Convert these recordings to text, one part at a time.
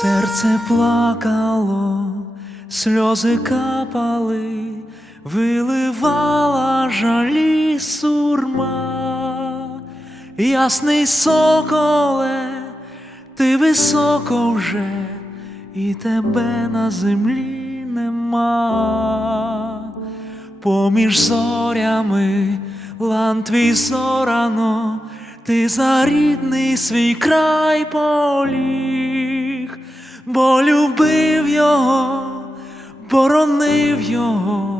Серце плакало, сльози капали, виливала жалі сурма, ясний соколе, ти високо вже, і тебе на землі нема. Поміж зорями лан твій зорано, ти за рідний свій край поліг, бо любив його, боронив його,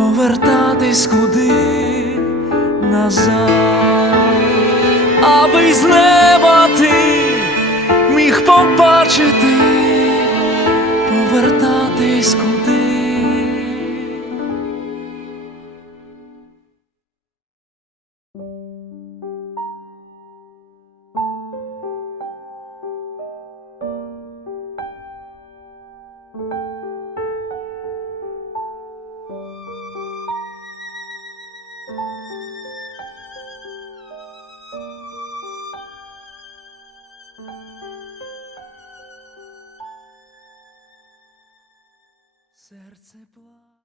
повертатись куди? Назад, аби з неба ти міг побачити, Серце плаче.